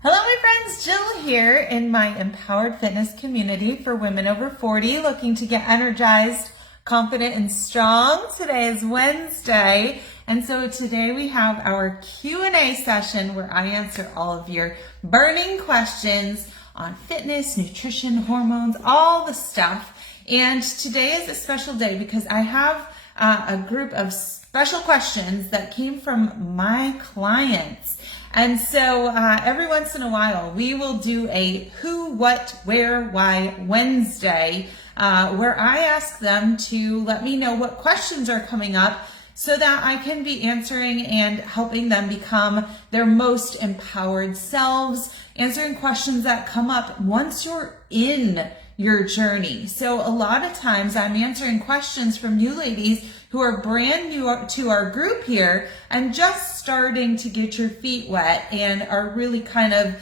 Hello, my friends. Jill here in my empowered fitness community for women over 40 looking to get energized, confident, and strong. Today is Wednesday, and so today we have our Q&A session where I answer all of your burning questions on fitness, nutrition, hormones, all the stuff. And today is a special day because I have a group of special questions that came from my clients. And so every once in a while, we will do a who, what, where, why Wednesday, where I ask them to let me know what questions are coming up so that I can be answering and helping them become their most empowered selves, answering questions that come up once you're in your journey. So a lot of times I'm answering questions from new ladies who are brand new to our group here and just starting to get your feet wet and are really kind of,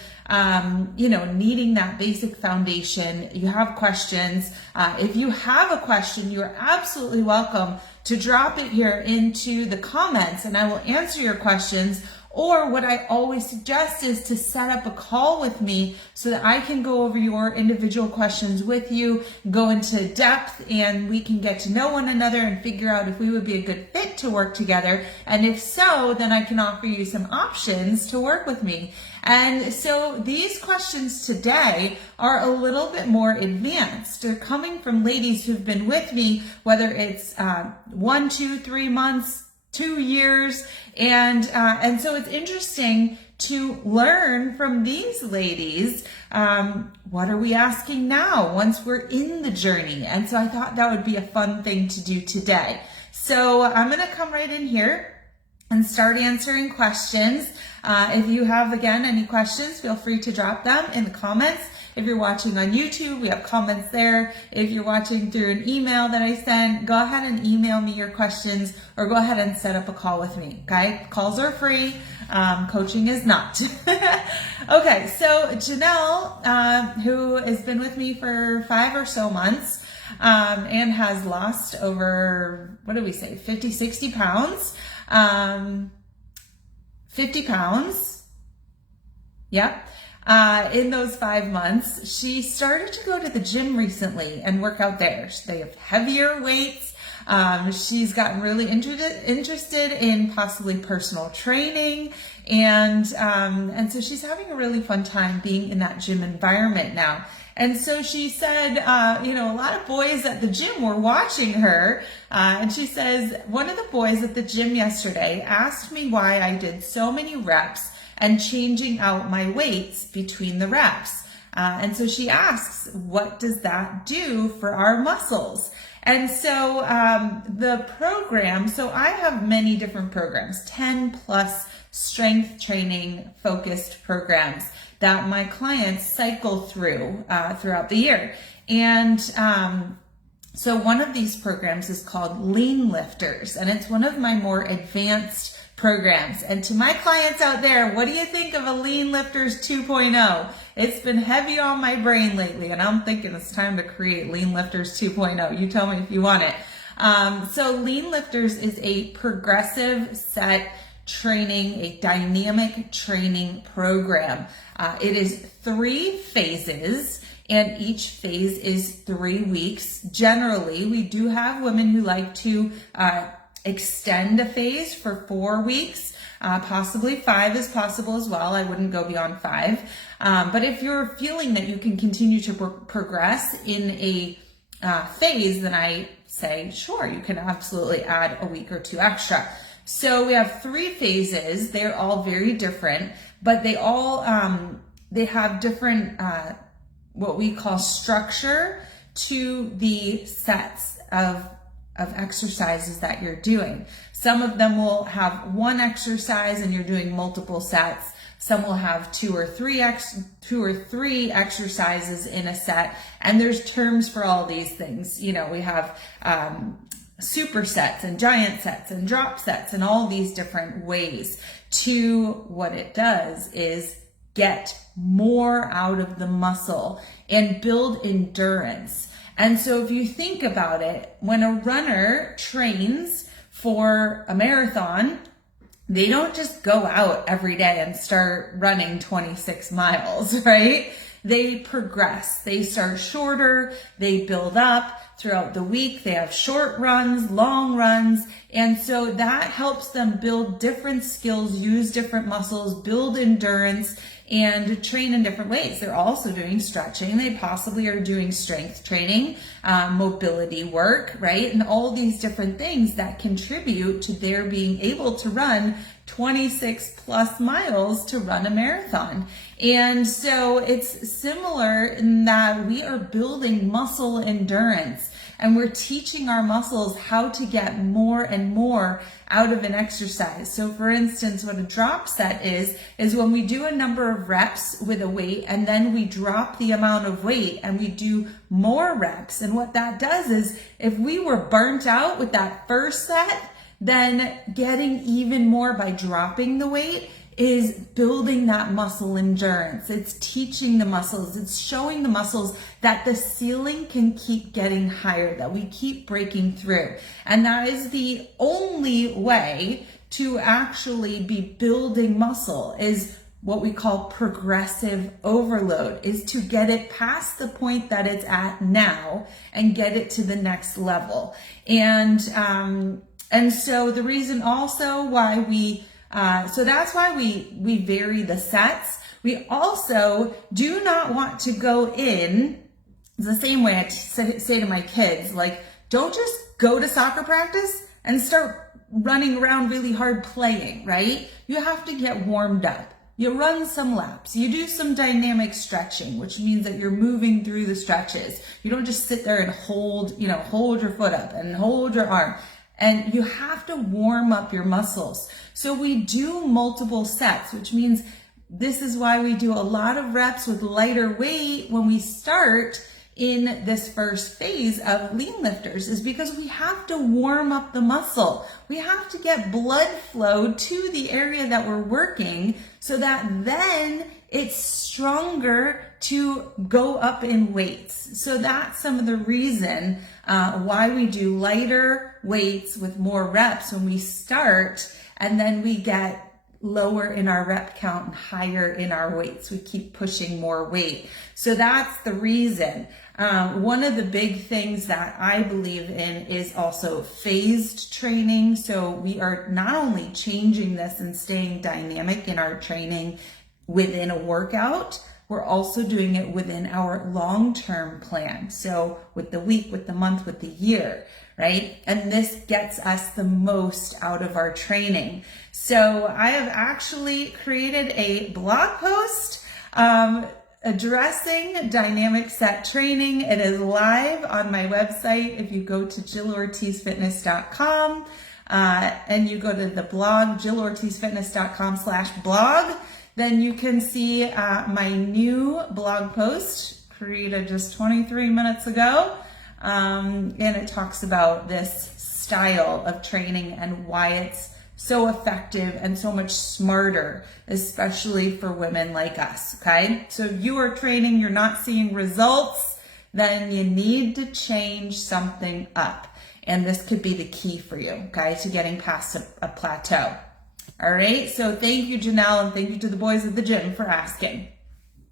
needing that basic foundation. You have questions. If you have a question, you are absolutely welcome to drop it here into the comments and I will answer your questions. Or what I always suggest is to set up a call with me so that I can go over your individual questions with you, go into depth, and we can get to know one another and figure out if we would be a good fit to work together. And if so, then I can offer you some options to work with me. And so these questions today are a little bit more advanced. They're coming from ladies who've been with me, whether it's 1, 2, 3 months, 2 years, and so it's interesting to learn from these ladies. What are we asking now once we're in the journey? And so I thought that would be a fun thing to do today. So I'm going to come right in here and start answering questions. If you have, again, any questions, feel free to drop them in the comments. If you're watching on YouTube, we have comments there. If you're watching through an email that I sent, go ahead and email me your questions or go ahead and set up a call with me, okay? Calls are free. Coaching is not. Okay, so Janelle, who has been with me for 5 or so months and has lost over, 50, 60 pounds. 50 pounds. Yep. In those 5 months, she started to go to the gym recently and work out there. They have heavier weights. She's gotten really interested in possibly personal training. And so she's having a really fun time being in that gym environment now. And so she said, a lot of boys at the gym were watching her. And she says, one of the boys at the gym yesterday asked me why I did so many reps and changing out my weights between the reps. And so she asks, what does that do for our muscles? And so the program, so I have many different programs, 10 plus strength training focused programs that my clients cycle through throughout the year. And so one of these programs is called Lean Lifters, and it's one of my more advanced programs. And to my clients out there, what do you think of a Lean Lifters 2.0? It's been heavy on my brain lately, and I'm thinking it's time to create Lean Lifters 2.0. You tell me if you want it. So Lean Lifters is a progressive set training, a dynamic training program. It is 3 phases. And each phase is 3 weeks. Generally, we do have women who like to extend a phase for 4 weeks. Possibly 5 is possible as well. I wouldn't go beyond 5. But if you're feeling that you can continue to progress in a phase, then I say, sure, you can absolutely add a week or 2 extra. So we have 3 phases. They're all very different, but they all, they have different, what we call structure to the sets of exercises that you're doing. Some of them will have 1 exercise and you're doing multiple sets. Some will have 2 or 3 exercises in a set. And there's terms for all these things. We have super sets and giant sets and drop sets and all these different ways. To what it does is get more out of the muscle and build endurance. And so if you think about it, when a runner trains for a marathon, they don't just go out every day and start running 26 miles, right? They progress. They start shorter, they build up throughout the week. They have short runs, long runs. And so that helps them build different skills, use different muscles, build endurance, and train in different ways. They're also doing stretching. They possibly are doing strength training, mobility work, right? And all these different things that contribute to their being able to run 26 plus miles to run a marathon. And so it's similar in that we are building muscle endurance, and we're teaching our muscles how to get more and more out of an exercise. So for instance, what a drop set is when we do a number of reps with a weight and then we drop the amount of weight and we do more reps. And what that does is, if we were burnt out with that first set, then getting even more by dropping the weight is building that muscle endurance. It's teaching the muscles, it's showing the muscles that the ceiling can keep getting higher, that we keep breaking through. And that is the only way to actually be building muscle, is what we call progressive overload, is to get it past the point that it's at now and get it to the next level. And so the reason also why so that's why we vary the sets. We also do not want to go in, it's the same way I say to my kids, like, don't just go to soccer practice and start running around really hard playing, right? You have to get warmed up. You run some laps, you do some dynamic stretching, which means that you're moving through the stretches. You don't just sit there and hold your foot up and hold your arm. And you have to warm up your muscles. So we do multiple sets, which means this is why we do a lot of reps with lighter weight when we start in this first phase of lean lifters, is because we have to warm up the muscle. We have to get blood flow to the area that we're working so that then it's stronger to go up in weights. So that's some of the reason why we do lighter weights with more reps when we start, and then we get lower in our rep count and higher in our weights. We keep pushing more weight. So that's the reason. One of the big things that I believe in is also phased training. So we are not only changing this and staying dynamic in our training within a workout, we're also doing it within our long-term plan. So with the week, with the month, with the year, right? And this gets us the most out of our training. So I have actually created a blog post addressing dynamic set training. It is live on my website. If you go to JillOrtizFitness.com and you go to the blog, JillOrtizFitness.com/blog, then you can see my new blog post created just 23 minutes ago. And it talks about this style of training and why it's so effective and so much smarter, especially for women like us, okay? So if you are training, you're not seeing results, then you need to change something up. And this could be the key for you, okay, to getting past a plateau. All right, so thank you, Janelle, and thank you to the boys at the gym for asking.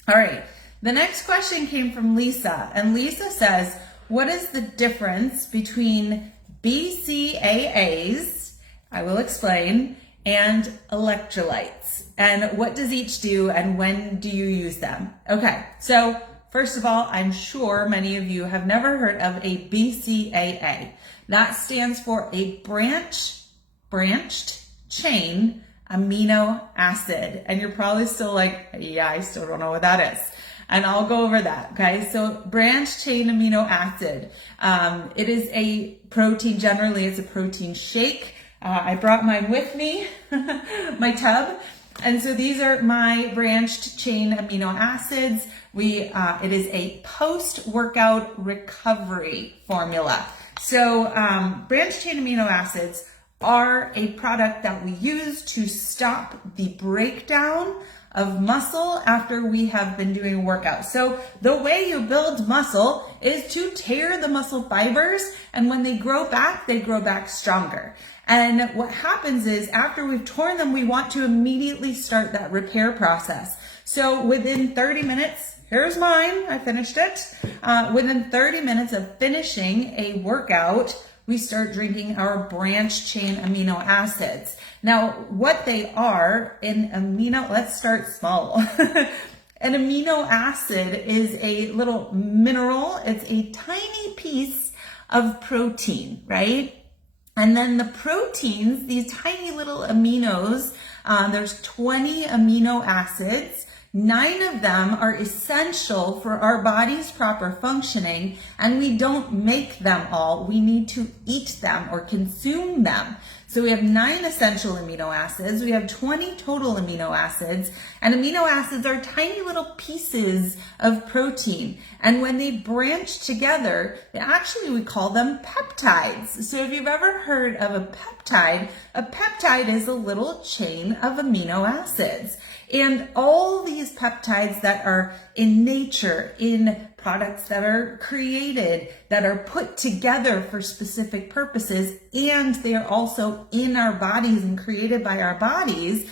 All right, the next question came from Lisa, and Lisa says, what is the difference between BCAAs, I will explain, and electrolytes? And what does each do, and when do you use them? Okay, so first of all, I'm sure many of you have never heard of a BCAA. That stands for a branched chain amino acid. And you're probably still like, yeah, I still don't know what that is. And I'll go over that, okay? So branched chain amino acid. It is a protein, generally it's a protein shake. I brought mine with me, my tub. And so these are my branched chain amino acids. It is a post-workout recovery formula. So branched chain amino acids are a product that we use to stop the breakdown of muscle after we have been doing a workout. So the way you build muscle is to tear the muscle fibers, and when they grow back stronger. And what happens is after we've torn them, we want to immediately start that repair process. So within 30 minutes, here's mine, I finished it. Within 30 minutes of finishing a workout, we start drinking our branched chain amino acids. Now, what they are in let's start small. An amino acid is a little mineral. It's a tiny piece of protein, right? And then the proteins, these tiny little aminos, there's 20 amino acids. 9 of them are essential for our body's proper functioning, and we don't make them all. We need to eat them or consume them. So we have 9 essential amino acids. We have 20 total amino acids, and amino acids are tiny little pieces of protein. And when they branch together, we call them peptides. So if you've ever heard of a peptide is a little chain of amino acids. And all these peptides that are in nature, in products that are created, that are put together for specific purposes, and they are also in our bodies and created by our bodies,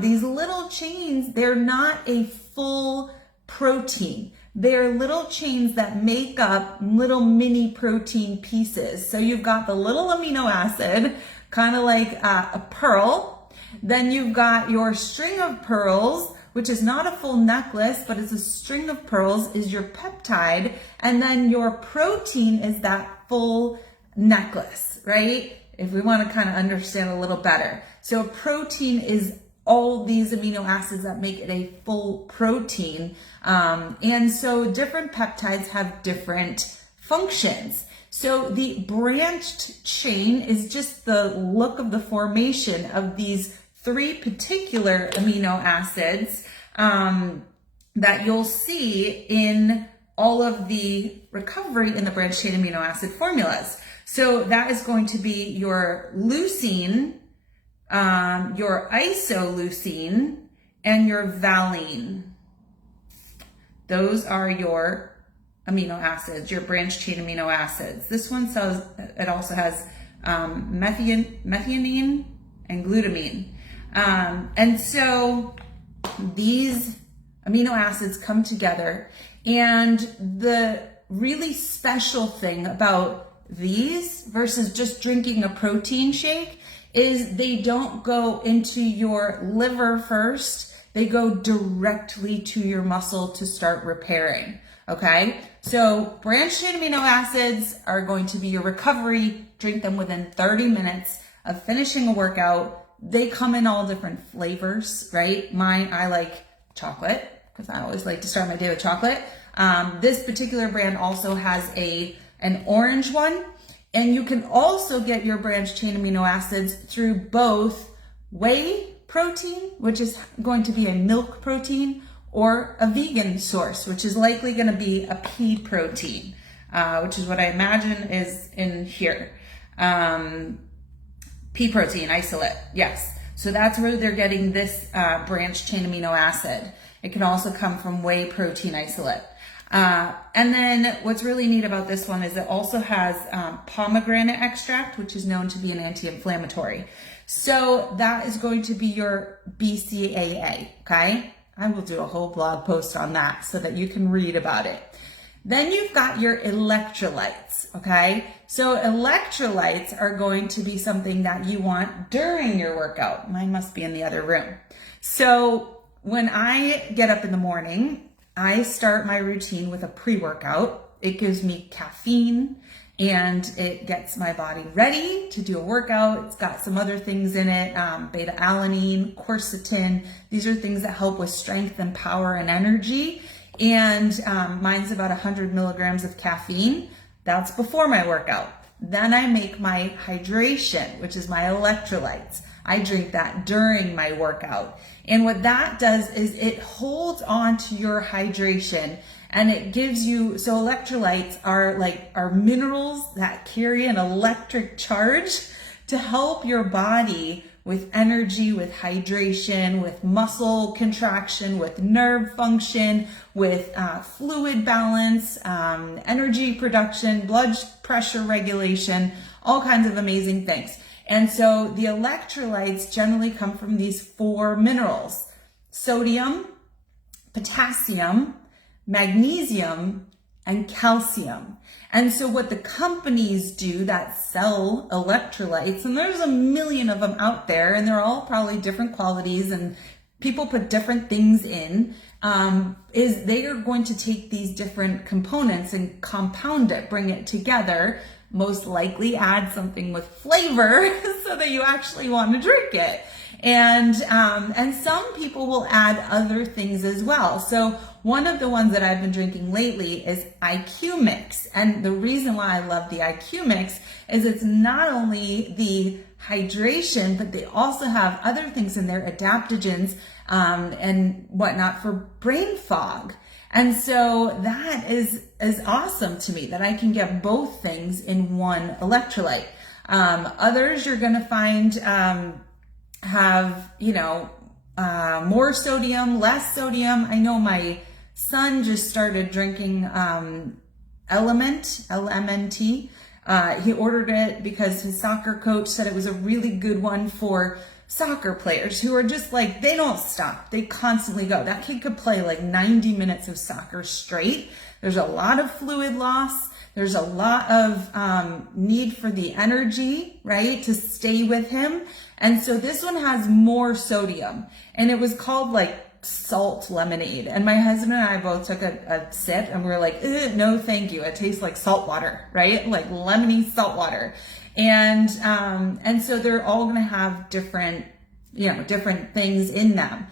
these little chains, they're not a full protein. They're little chains that make up little mini protein pieces. So you've got the little amino acid, kind of like a pearl. Then you've got your string of pearls, which is not a full necklace, but it's a string of pearls, is your peptide. And then your protein is that full necklace, right? If we want to kind of understand a little better. So a protein is all these amino acids that make it a full protein. And so different peptides have different functions. So the branched chain is just the look of the formation of these 3 particular amino acids that you'll see in all of the recovery in the branched chain amino acid formulas. So that is going to be your leucine, your isoleucine, and your valine. Those are your amino acids, your branched chain amino acids. This one says it also has methionine and glutamine. And so these amino acids come together, and the really special thing about these versus just drinking a protein shake is they don't go into your liver first. They go directly to your muscle to start repairing. Okay, so branched chain amino acids are going to be your recovery. Drink them within 30 minutes of finishing a workout. They come in all different flavors, right? Mine, I like chocolate because I always like to start my day with chocolate. This particular brand also has an orange one, and you can also get your branched chain amino acids through both whey protein, which is going to be a milk protein, or a vegan source, which is likely going to be a pea protein, which is what I imagine is in here. Pea protein isolate, yes. So that's where they're getting this branched chain amino acid. It can also come from whey protein isolate. And then what's really neat about this one is it also has pomegranate extract, which is known to be an anti-inflammatory. So that is going to be your BCAA, okay? I will do a whole blog post on that so that you can read about it. Then you've got your electrolytes, okay? So electrolytes are going to be something that you want during your workout. Mine must be in the other room. So when I get up in the morning, I start my routine with a pre-workout. It gives me caffeine and it gets my body ready to do a workout. It's got some other things in it, beta-alanine, quercetin. These are things that help with strength and power and energy. And mine's about 100 milligrams of caffeine. That's before my workout. Then I make my hydration, which is my electrolytes. I drink that during my workout. And what that does is it holds on to your hydration, and it gives you, so electrolytes are minerals that carry an electric charge to help your body with energy, with hydration, with muscle contraction, with nerve function, with fluid balance, energy production, blood pressure regulation, all kinds of amazing things. And so the electrolytes generally come from these 4 minerals: sodium, potassium, magnesium, and calcium. And so what the companies do that sell electrolytes, and there's a million of them out there, and they're all probably different qualities, and people put different things in, is they are going to take these different components and compound it, bring it together, most likely add something with flavor so that you actually want to drink it. And some people will add other things as well. So one of the ones that I've been drinking lately is IQ Mix. And the reason why I love the IQ Mix is it's not only the hydration, but they also have other things in there, adaptogens and whatnot for brain fog. And so that is awesome to me that I can get both things in one electrolyte. Others you're going to find have, more sodium, less sodium. I know my son just started drinking Element, LMNT. He ordered it because his soccer coach said it was a really good one for soccer players who are just like, they don't stop. They constantly go. That kid could play like 90 minutes of soccer straight. There's a lot of fluid loss. There's a lot of need for the energy, right, to stay with him. And so this one has more sodium, and it was called like salt lemonade. And my husband and I both took a sip, and we were like, no, thank you. It tastes like salt water, right? Like lemony salt water. And so they're all going to have different things in them.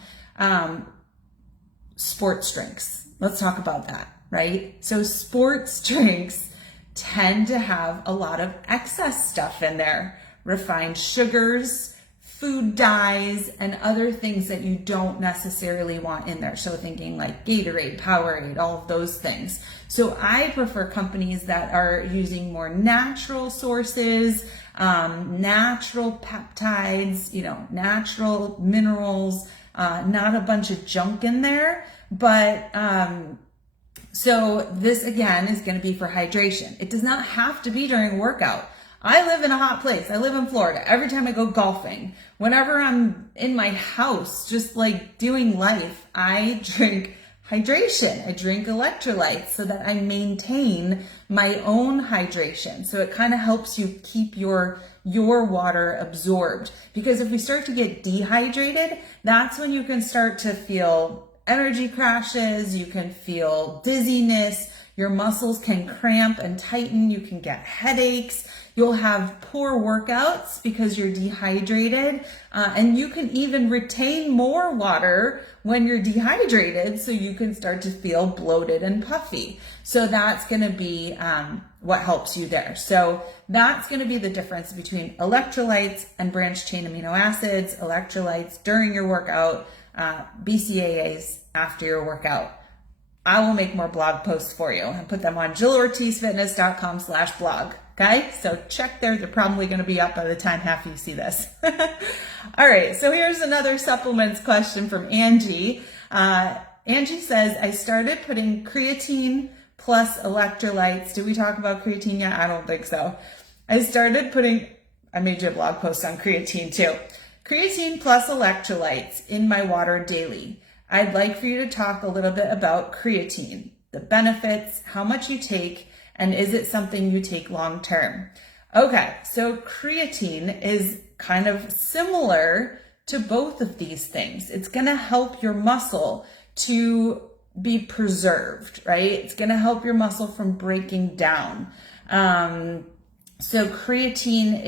Sports drinks. Let's talk about that, right? So sports drinks tend to have a lot of excess stuff in there, refined sugars, food dyes, and other things that you don't necessarily want in there. So thinking like Gatorade, Powerade, all of those things. So I prefer companies that are using more natural sources, natural peptides, natural minerals, not a bunch of junk in there. But so this again is going to be for hydration. It does not have to be during a workout. I live in a hot place. I live in Florida. Every time I go golfing, whenever I'm in my house, just like doing life, I drink hydration. I drink electrolytes so that I maintain my own hydration. So it kind of helps you keep your water absorbed. Because if we start to get dehydrated, that's when you can start to feel energy crashes. You can feel dizziness. Your muscles can cramp and tighten. You can get headaches. You'll have poor workouts because you're dehydrated. And you can even retain more water when you're dehydrated, so you can start to feel bloated and puffy. So that's going to be what helps you there. So that's going to be the difference between electrolytes and branched chain amino acids, electrolytes during your workout, BCAAs after your workout. I will make more blog posts for you and put them on jillortizfitness.com/blog. Okay, so check there. They're probably going to be up by the time half of you see this. All right, so here's another supplements question from Angie. Angie says, I started putting creatine plus electrolytes. Did we talk about creatine yet? I don't think so. I made you a blog post on creatine too. Creatine plus electrolytes in my water daily. I'd like for you to talk a little bit about creatine, the benefits, how much you take, and is it something you take long term? Okay, so creatine is kind of similar to both of these things. It's going to help your muscle to be preserved, right? It's going to help your muscle from breaking down. So creatine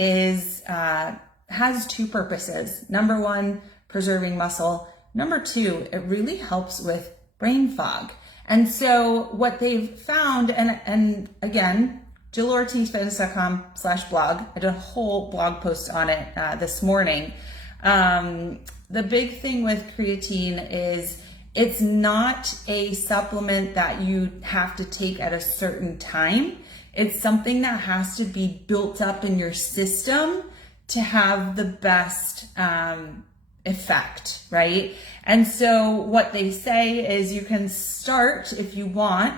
has two purposes. Number one, preserving muscle. Number two, it really helps with brain fog. And so what they've found, and again, jillortizfitness.com/blog. I did a whole blog post on it this morning. The big thing with creatine is it's not a supplement that you have to take at a certain time. It's something that has to be built up in your system to have the best effect, right? And so what they say is you can start, if you want,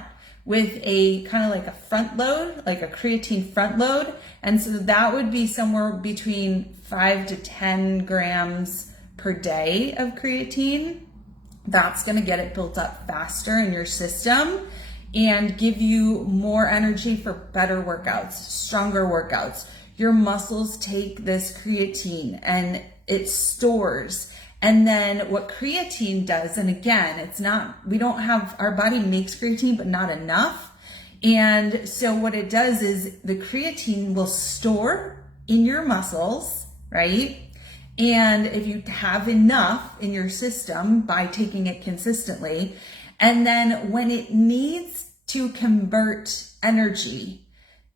with a kind of like a front load, like a creatine front load. And so that would be somewhere between 5 to 10 grams per day of creatine. That's going to get it built up faster in your system and give you more energy for better workouts, stronger workouts. Your muscles take this creatine and it stores. And then what creatine does, and again, our body makes creatine, but not enough. And so what it does is the creatine will store in your muscles, right? And if you have enough in your system by taking it consistently, and then when it needs to convert energy,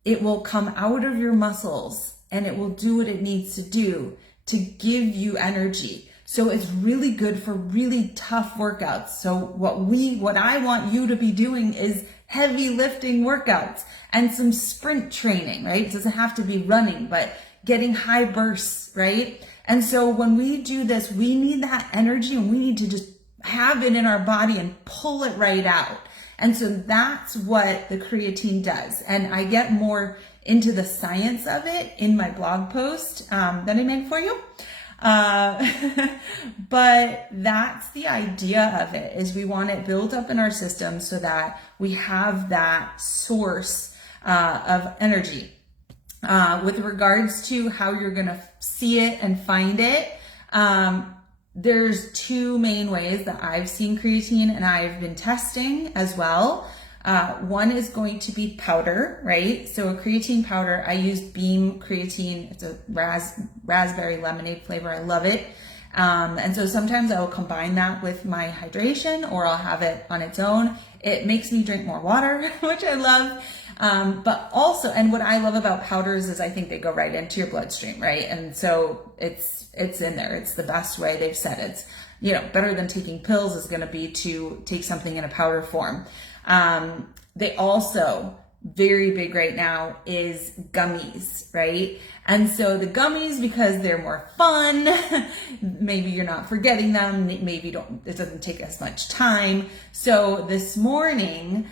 it will come out of your muscles and it will do what it needs to do to give you energy. So it's really good for really tough workouts. So what I want you to be doing is heavy lifting workouts and some sprint training, right? It doesn't have to be running, but getting high bursts, right? And so when we do this, we need that energy and we need to just have it in our body and pull it right out. And so that's what the creatine does. And I get more into the science of it in my blog post that I made for you. But that's the idea of it, is we want it built up in our system so that we have that source of energy. With regards to how you're going to see it and find it, there's two main ways that I've seen creatine and I've been testing as well. One is going to be powder, right? So a creatine powder, I use Beam Creatine. It's a raspberry lemonade flavor. I love it. And so sometimes I will combine that with my hydration, or I'll have it on its own. It makes me drink more water, which I love. But also, and what I love about powders is I think they go right into your bloodstream, right? And so it's in there. It's the best way. They've said it's, better than taking pills is going to be to take something in a powder form. They also, very big right now, is gummies, right? And so the gummies, because they're more fun, maybe you're not forgetting them, maybe it doesn't take as much time. So this morning,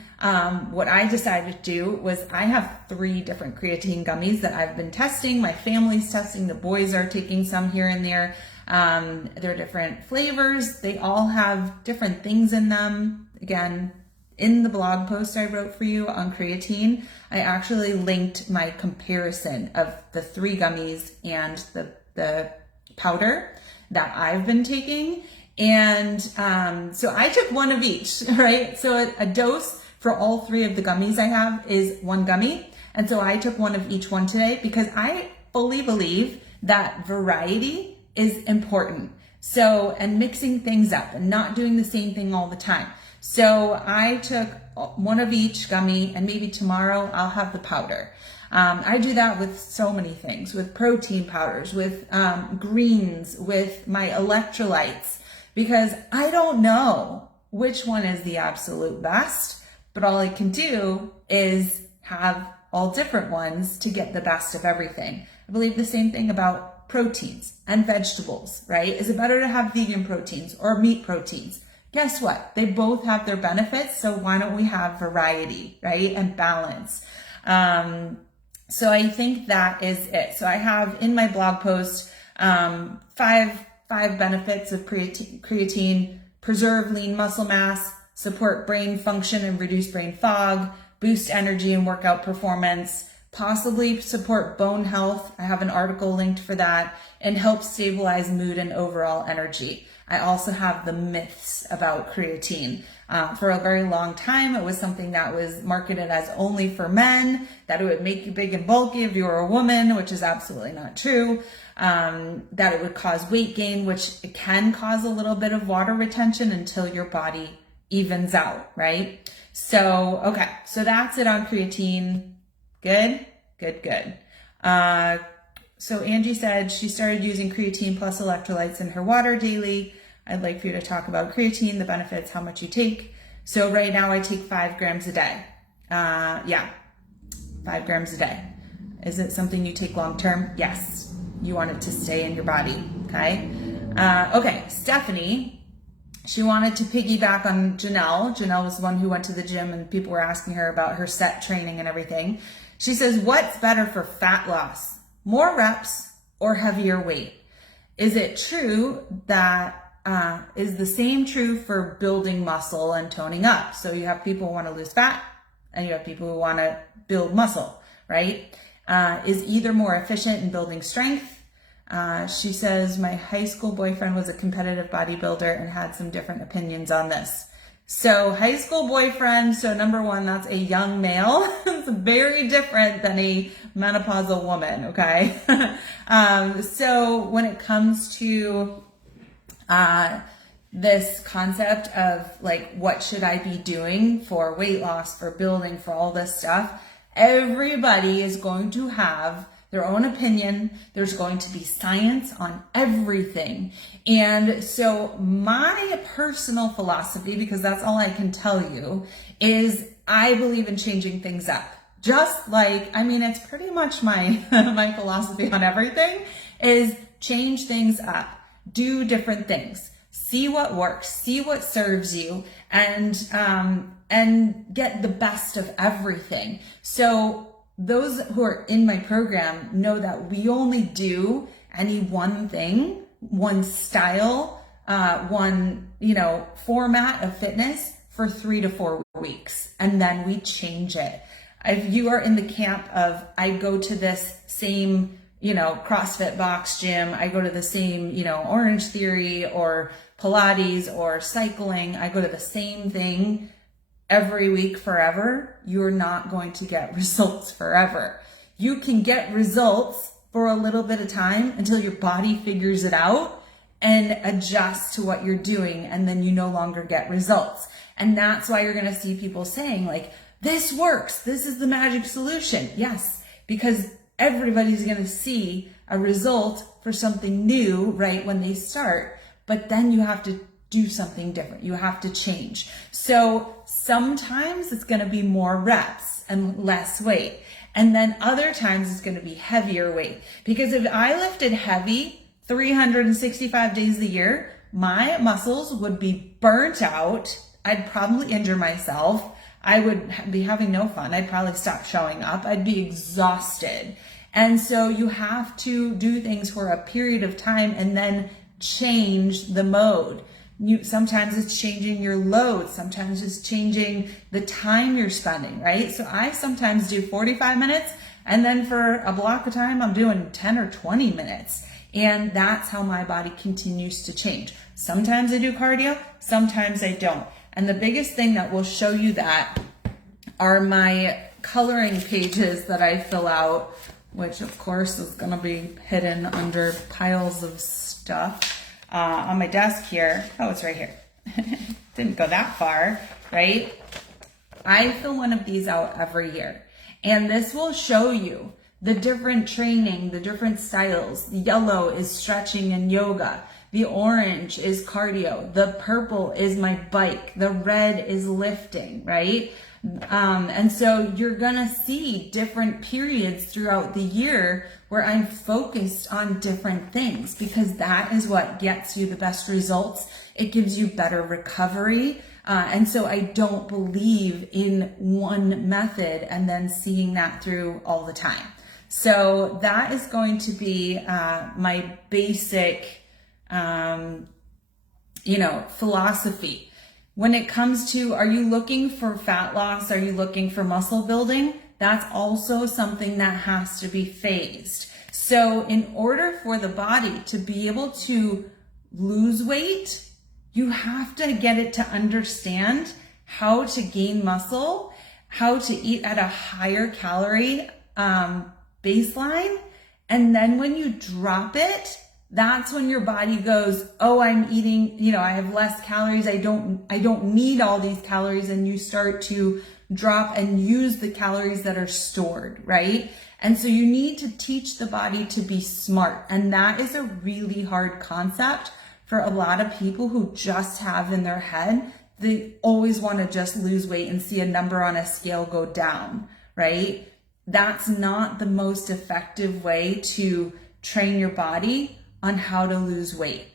what I decided to do was I have 3 different creatine gummies that I've been testing. My family's testing, the boys are taking some here and there. They're different flavors. They all have different things in them. Again, in the blog post I wrote for you on creatine, I actually linked my comparison of the 3 gummies and the powder that I've been taking. And so I took one of each, right? So a dose for all 3 of the gummies I have is 1 gummy. And so I took one of each one today because I fully believe that variety is important. So, and mixing things up and not doing the same thing all the time. So I took one of each gummy, and maybe tomorrow I'll have the powder. I do that with so many things, with protein powders, with greens, with my electrolytes, because I don't know which one is the absolute best, but all I can do is have all different ones to get the best of everything. I believe the same thing about proteins and vegetables, right? Is it better to have vegan proteins or meat proteins? Guess what? They both have their benefits. So why don't we have variety, right? And balance. So I think that is it. So I have in my blog post, 5 benefits of creatine: preserve lean muscle mass, support brain function and reduce brain fog, boost energy and workout performance, possibly support bone health. I have an article linked for that, and help stabilize mood and overall energy. I also have the myths about creatine. For a very long time, it was something that was marketed as only for men, that it would make you big and bulky if you were a woman, which is absolutely not true. That it would cause weight gain, which it can cause a little bit of water retention until your body evens out, right? So, okay, so that's it on creatine. Good. So Angie said she started using creatine plus electrolytes in her water daily. I'd like for you to talk about creatine, the benefits, how much you take. So right now I take 5 grams a day. 5 grams a day. Is it something you take long term? Yes. You want it to stay in your body, okay? Okay, Stephanie she wanted to piggyback on Janelle. Janelle was the one who went to the gym and people were asking her about her set training and everything. She says, what's better for fat loss? More reps or heavier weight? Is it true that, is the same true for building muscle and toning up? So you have people who want to lose fat and you have people who want to build muscle, right? Is either more efficient in building strength? She says, my high school boyfriend was a competitive bodybuilder and had some different opinions on this. So high school boyfriend, so number one, that's a young male. It's very different than a menopausal woman, okay? So when it comes to this concept of like, what should I be doing for weight loss, for building, for all this stuff, everybody is going to have their own opinion. There's going to be science on everything. And so my personal philosophy, because that's all I can tell you, is I believe in changing things up. Just like, I mean, it's pretty much my, my philosophy on everything is change things up, do different things, see what works, see what serves you, and get the best of everything. So those who are in my program know that we only do any one thing, one style, one, format of fitness for 3 to 4 weeks. And then we change it. If you are in the camp of, I go to this same, CrossFit box gym, I go to the same, Orange Theory or Pilates or cycling, I go to the same thing every week forever, you're not going to get results forever. You can get results for a little bit of time until your body figures it out and adjusts to what you're doing, and then you no longer get results. And that's why you're going to see people saying like, this works, this is the magic solution. Yes, because everybody's going to see a result for something new right when they start, but then you have to do something different. You have to change. So sometimes it's going to be more reps and less weight. And then other times it's going to be heavier weight. Because if I lifted heavy 365 days a year, my muscles would be burnt out. I'd probably injure myself. I would be having no fun. I'd probably stop showing up. I'd be exhausted. And so you have to do things for a period of time and then change the mode. Sometimes it's changing your load. Sometimes it's changing the time you're spending, right? So I sometimes do 45 minutes and then for a block of time, I'm doing 10 or 20 minutes. And that's how my body continues to change. Sometimes I do cardio, sometimes I don't. And the biggest thing that will show you that are my coloring pages that I fill out, which of course is gonna be hidden under piles of stuff. On my desk here. Oh, it's right here. Didn't go that far, right? I fill one of these out every year. And this will show you the different training, the different styles. The yellow is stretching and yoga. The orange is cardio. The purple is my bike. The red is lifting, right? And so you're gonna see different periods throughout the year where I'm focused on different things, because that is what gets you the best results. It gives you better recovery. And so I don't believe in one method and then seeing that through all the time. So that is going to be my basic, philosophy. When it comes to, are you looking for fat loss? Are you looking for muscle building? That's also something that has to be phased. So in order for the body to be able to lose weight, you have to get it to understand how to gain muscle, how to eat at a higher calorie baseline. And then when you drop it, that's when your body goes, oh, I'm eating, I have less calories. I don't need all these calories. And you start to drop and use the calories that are stored, right? And so you need to teach the body to be smart. And that is a really hard concept for a lot of people who just have in their head, they always want to just lose weight and see a number on a scale go down, right? That's not the most effective way to train your body on how to lose weight.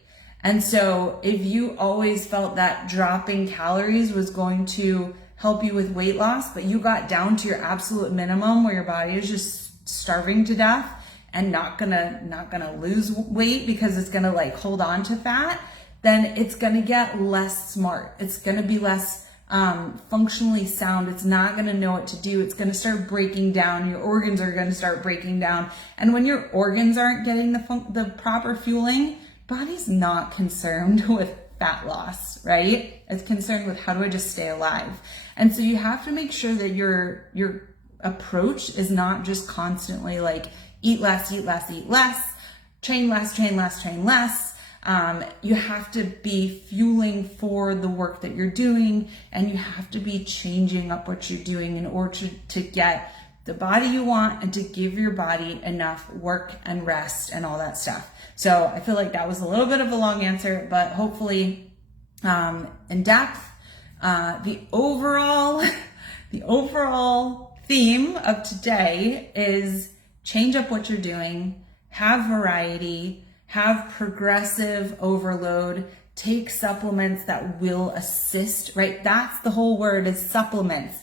And so if you always felt that dropping calories was going to help you with weight loss, but you got down to your absolute minimum where your body is just starving to death and not gonna lose weight because it's gonna like hold on to fat, then it's gonna get less smart. It's gonna be less functionally sound. It's not going to know what to do. It's going to start breaking down. Your organs are going to start breaking down. And when your organs aren't getting the proper fueling, body's not concerned with fat loss, right? It's concerned with how do I just stay alive? And so you have to make sure that your approach is not just constantly like eat less, eat less, eat less, train less, train less, train less. You have to be fueling for the work that you're doing, and you have to be changing up what you're doing in order to get the body you want and to give your body enough work and rest and all that stuff. So I feel like that was a little bit of a long answer, but hopefully in depth. The overall theme of today is change up what you're doing, have variety, have progressive overload, take supplements that will assist, right? That's the whole word, is supplements.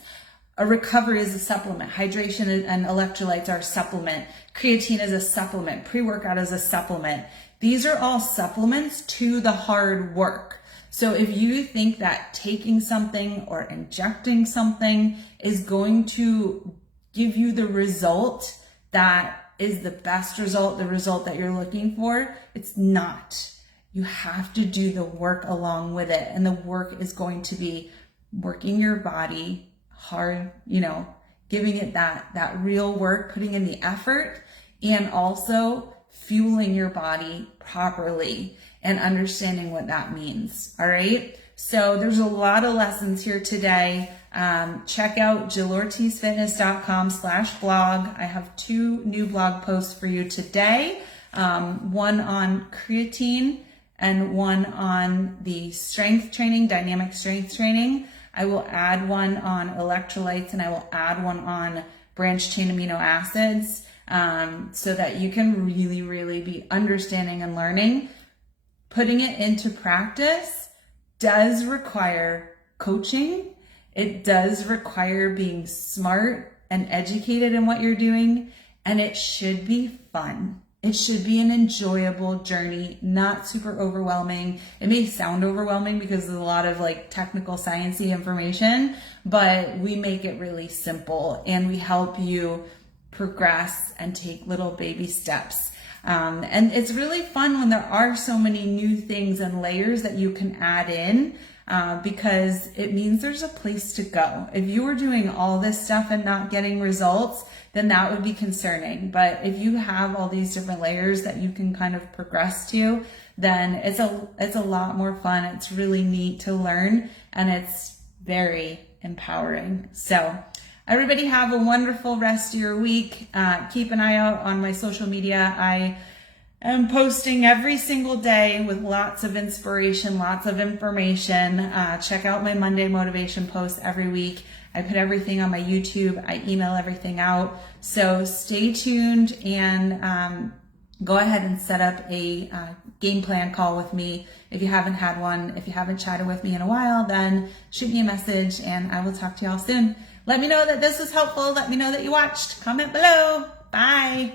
A recovery is a supplement. Hydration and electrolytes are a supplement. Creatine is a supplement. Pre-workout is a supplement. These are all supplements to the hard work. So if you think that taking something or injecting something is going to give you the result that is the best result, the result that you're looking for, it's not. You have to do the work along with it. And the work is going to be working your body hard, giving it that real work, putting in the effort, and also fueling your body properly and understanding what that means. All right. So there's a lot of lessons here today. Check out jillortizfitness.com/blog. I have 2 new blog posts for you today. One on creatine and one on the strength training, dynamic strength training. I will add one on electrolytes, and I will add one on branched chain amino acids, so that you can really, really be understanding and learning. Putting it into practice does require coaching. It does require being smart and educated in what you're doing, and it should be fun. It should be an enjoyable journey, not super overwhelming. It may sound overwhelming because there's a lot of like technical sciencey information, but we make it really simple and we help you progress and take little baby steps. And it's really fun when there are so many new things and layers that you can add in, because it means there's a place to go. If you were doing all this stuff and not getting results, then that would be concerning. But if you have all these different layers that you can kind of progress to, then it's a lot more fun. It's really neat to learn, and it's very empowering. So everybody have a wonderful rest of your week. Keep an eye out on my social media. I am posting every single day with lots of inspiration, lots of information. Check out my Monday motivation post every week. I put everything on my YouTube. I email everything out. So stay tuned and go ahead and set up a game plan call with me. If you haven't had one, if you haven't chatted with me in a while, then shoot me a message and I will talk to y'all soon. Let me know that this was helpful. Let me know that you watched. Comment below. Bye.